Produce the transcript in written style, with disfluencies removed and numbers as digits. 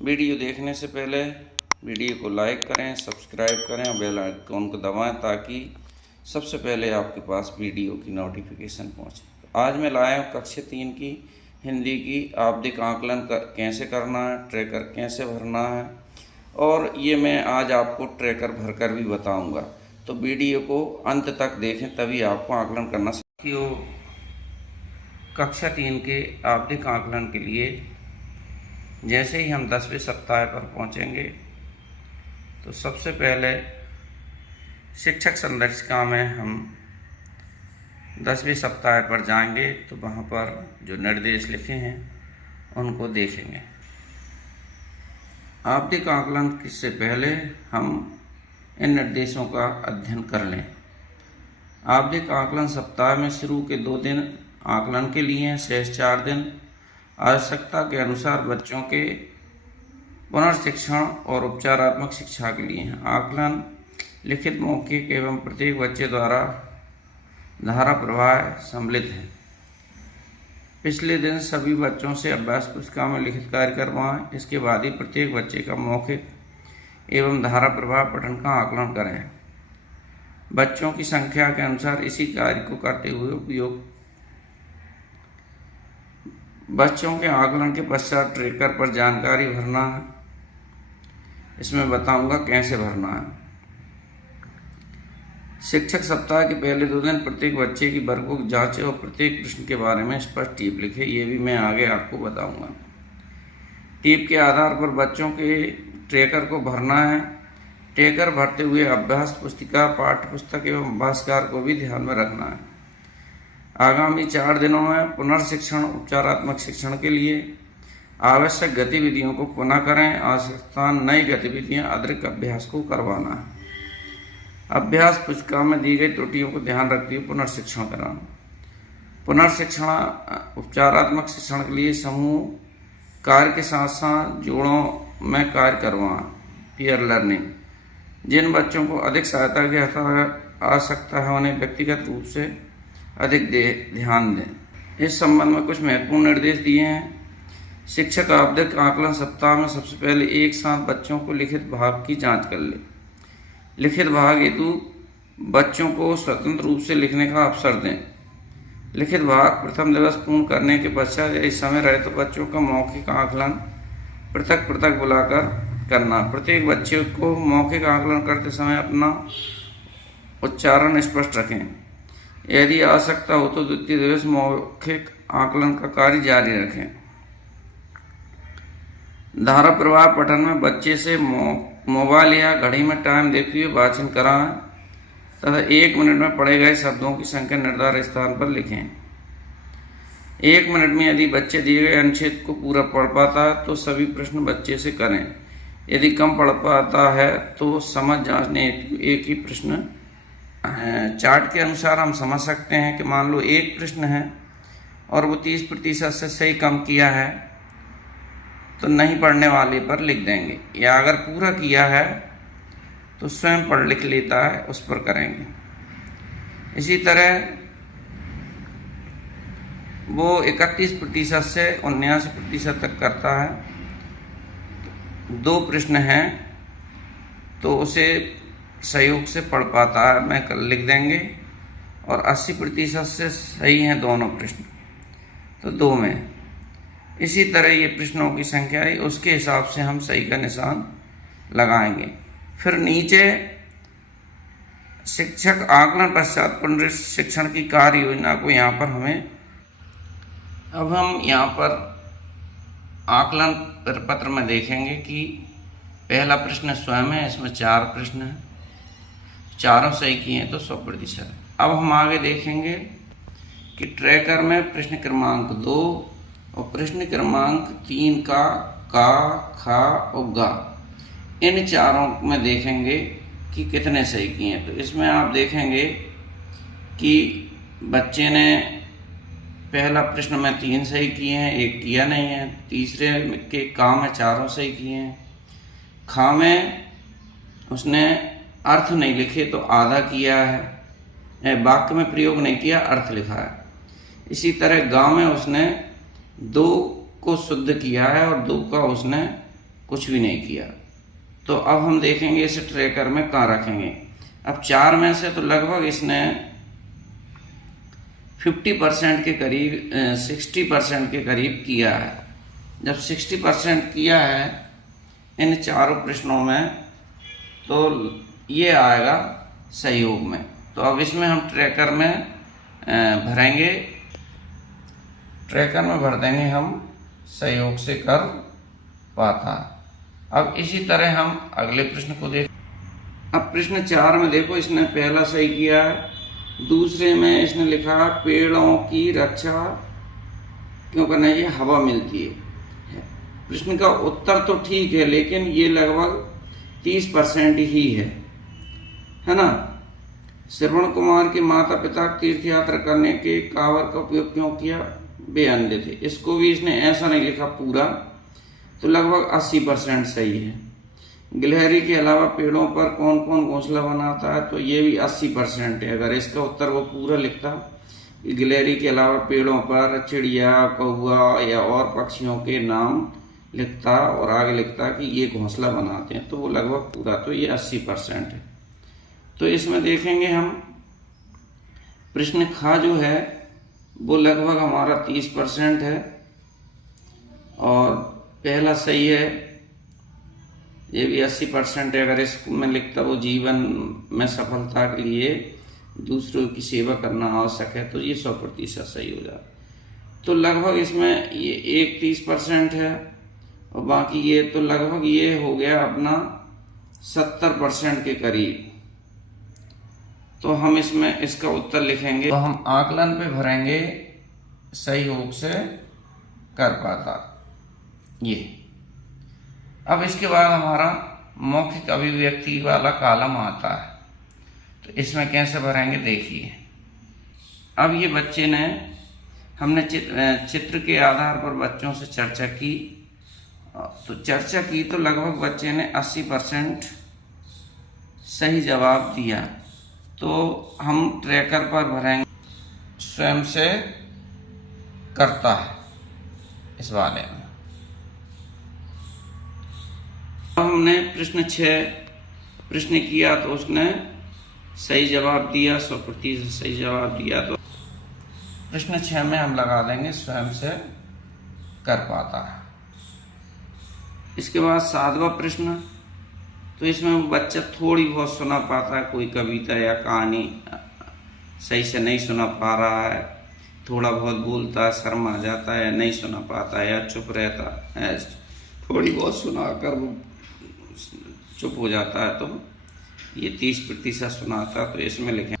Video देखने से पहले वीडियो को लाइक करें, सब्सक्राइब करें और बेल आइकन को दबाएं ताकि सबसे पहले आपके पास वीडियो की नोटिफिकेशन पहुंचे। तो आज मैं लाया हूँ कक्षा 3 की हिंदी की आवधिक आकलन कैसे करना है, ट्रैकर कैसे भरना है, और ये मैं आज आपको ट्रैकर भरकर भी बताऊंगा। तो वीडियो को अंत तक देखें तभी आपको आकलन करना सीखिए। कक्षा 3 के आवधिक आकलन के लिए जैसे ही हम 10वें सप्ताह पर पहुंचेंगे तो सबसे पहले शिक्षक संदर्शिका में हम 10वें सप्ताह पर जाएंगे तो वहाँ पर जो निर्देश लिखे हैं उनको देखेंगे। आवधिक आकलन से पहले हम इन निर्देशों का अध्ययन कर लें। आवधिक आकलन सप्ताह में शुरू के 2 दिन आकलन के लिए हैं, शेष 4 दिन आवश्यकता के अनुसार बच्चों के पुनर्शिक्षण और उपचारात्मक शिक्षा के लिए हैं। आकलन लिखित, मौखिक एवं प्रत्येक बच्चे द्वारा धारा प्रवाह सम्मिलित है। पिछले दिन सभी बच्चों से अभ्यास पुस्तिका में लिखित कार्य करवाएं। इसके बाद ही प्रत्येक बच्चे का मौखिक एवं धारा प्रवाह पठन का आकलन करें। बच्चों की संख्या के अनुसार इसी कार्य को करते हुए उपयोग बच्चों के आकलन के पश्चात ट्रैकर पर जानकारी भरना है। इसमें बताऊंगा कैसे भरना है। शिक्षक सप्ताह के पहले 2 दिन प्रत्येक बच्चे की वर्गों को जांचे और प्रत्येक प्रश्न के बारे में स्पष्ट टिप लिखे। ये भी मैं आगे आपको बताऊंगा। टिप के आधार पर बच्चों के ट्रैकर को भरना है। ट्रैकर भरते हुए अभ्यास पुस्तिका, पाठ्य पुस्तक एवं भाष्यकार को भी ध्यान में रखना है। आगामी 4 दिनों में पुनर्शिक्षण उपचारात्मक शिक्षण के लिए आवश्यक गतिविधियों को पुनः करें। आवश्यकता नई गतिविधियां अतिरिक्त अभ्यास को करवाना है। अभ्यास पुस्तिका में दी गई त्रुटियों को ध्यान रखते हुए पुनर्शिक्षण कराना। पुनर्शिक्षण उपचारात्मक शिक्षण के लिए समूह कार्य के साथ साथ जोड़ों में कार्य करवाएं। पीयर लर्निंग, जिन बच्चों को अधिक सहायता की आवश्यकता है उन्हें व्यक्तिगत रूप से अधिक ध्यान दें। इस संबंध में कुछ महत्वपूर्ण निर्देश दिए हैं। शिक्षक आवधिक आकलन सप्ताह में सबसे पहले एक साथ बच्चों को लिखित भाग की जांच कर ले। लिखित भाग हेतु बच्चों को स्वतंत्र रूप से लिखने का अवसर दें। लिखित भाग प्रथम दिवस पूर्ण करने के पश्चात यदि समय रहे तो बच्चों का मौखिक आकलन पृथक पृथक बुलाकर करना। प्रत्येक बच्चे को मौखिक आकलन करते समय अपना उच्चारण स्पष्ट रखें। यदि आवश्यकता हो तो द्वितीय दिवस मौखिक आकलन का कार्य जारी रखें। धारा प्रवाह पठन में बच्चे से मोबाइल या घड़ी में टाइम देखते हुए वाचन कराएं तथा 1 मिनट में पढ़े गए शब्दों की संख्या निर्धारित स्थान पर लिखें। 1 मिनट में यदि बच्चे दिए गए अनुच्छेद को पूरा पढ़ पाता है तो सभी प्रश्न बच्चे से करें। यदि कम पढ़ पाता है तो समझ जांचने हेतु एक ही प्रश्न चार्ट के अनुसार हम समझ सकते हैं कि मान लो एक प्रश्न है और वो 30% से सही कम किया है तो नहीं पढ़ने वाले पर लिख देंगे, या अगर पूरा किया है तो स्वयं पढ़ लिख लेता है उस पर करेंगे। इसी तरह वो 31% से 79% तक करता है, 2 प्रश्न हैं तो उसे सहयोग से पढ़ पाता है मैं कल लिख देंगे, और 80% से सही हैं दोनों प्रश्न तो 2 में। इसी तरह ये प्रश्नों की संख्या है, उसके हिसाब से हम सही का निशान लगाएंगे। फिर नीचे शिक्षक आकलन पश्चात पुनर्शिक्षण की कार्य योजना को यहाँ पर हम यहाँ पर आकलन पत्र में देखेंगे कि पहला प्रश्न स्वयं है, इसमें 4 प्रश्न हैं, चारों सही किए हैं तो 100%। अब हम आगे देखेंगे कि ट्रैकर में प्रश्न क्रमांक 2 और प्रश्न क्रमांक 3 का खा और गा, इन चारों में देखेंगे कि कितने सही किए हैं। तो इसमें आप देखेंगे कि बच्चे ने पहला प्रश्न में 3 सही किए हैं, 1 किया नहीं है। तीसरे के का में 4 सही किए हैं। खा में उसने अर्थ नहीं लिखे तो आधा किया है, वाक्य में प्रयोग नहीं किया, अर्थ लिखा है। इसी तरह गा में उसने 2 को शुद्ध किया है और 2 का उसने कुछ भी नहीं किया। तो अब हम देखेंगे इसे ट्रैकर में कहाँ रखेंगे। अब 4 में से तो लगभग इसने 50% के करीब 60% के करीब किया है। जब 60% किया है इन चारों प्रश्नों में तो ये आएगा सहयोग में। तो अब इसमें हम ट्रैकर में भरेंगे, ट्रैकर में भर देंगे हम सहयोग से कर पाता। अब इसी तरह हम अगले प्रश्न को देख। अब प्रश्न 4 में देखो, इसने पहला सही किया है। दूसरे में इसने लिखा पेड़ों की रक्षा क्यों करना है, ये हवा मिलती है। प्रश्न का उत्तर तो ठीक है लेकिन ये लगभग 30% ही है ना। श्रवण कुमार के माता पिता तीर्थ यात्रा करने के कांवर का उपयोग क्यों किया, वे अंधे थे। इसको भी इसने ऐसा नहीं लिखा पूरा, तो लगभग 80% सही है। गिलहरी के अलावा पेड़ों पर कौन कौन घोंसला बनाता है, तो ये भी 80% है। अगर इसका उत्तर वो पूरा लिखता, गिलहरी के अलावा पेड़ों पर चिड़िया, कौवा या और पक्षियों के नाम लिखता और आगे लिखता कि ये घोंसला बनाते हैं, तो वो लगभग पूरा, तो ये 80% है। तो इसमें देखेंगे हम प्रश्न खा जो है वो लगभग हमारा 30% है और पहला सही है, ये भी 80% है। अगर इसमें लिखता वो जीवन में सफलता के लिए दूसरों की सेवा करना आवश्यक है, तो ये 100% सही हो जाता। तो लगभग इसमें ये एक 30% है और बाकी ये तो लगभग ये हो गया अपना 70% के करीब। तो हम इसमें इसका उत्तर लिखेंगे, तो हम आकलन पे भरेंगे सहयोग से कर पाता ये। अब इसके बाद हमारा मौखिक अभिव्यक्ति वाला कॉलम आता है, तो इसमें कैसे भरेंगे देखिए। अब ये बच्चे ने, हमने चित्र के आधार पर बच्चों से चर्चा की, तो लगभग बच्चे ने 80% सही जवाब दिया। तो हम ट्रैकर पर भरेंगे स्वयं से करता है इस वाले में। हमने प्रश्न 6 प्रश्न किया तो उसने सही जवाब दिया, 100% सही जवाब दिया। तो प्रश्न 6 में हम लगा देंगे स्वयं से कर पाता है। इसके बाद 7वां प्रश्न, तो इसमें बच्चा थोड़ी बहुत सुना पाता है, कोई कविता या कहानी सही से नहीं सुना पा रहा है, थोड़ा बहुत बोलता है, शर्मा जाता है, नहीं सुना पाता है या चुप रहता है, थोड़ी बहुत सुनाकर वो चुप हो जाता है, तो ये 30% सुनाता। तो इसमें लिखें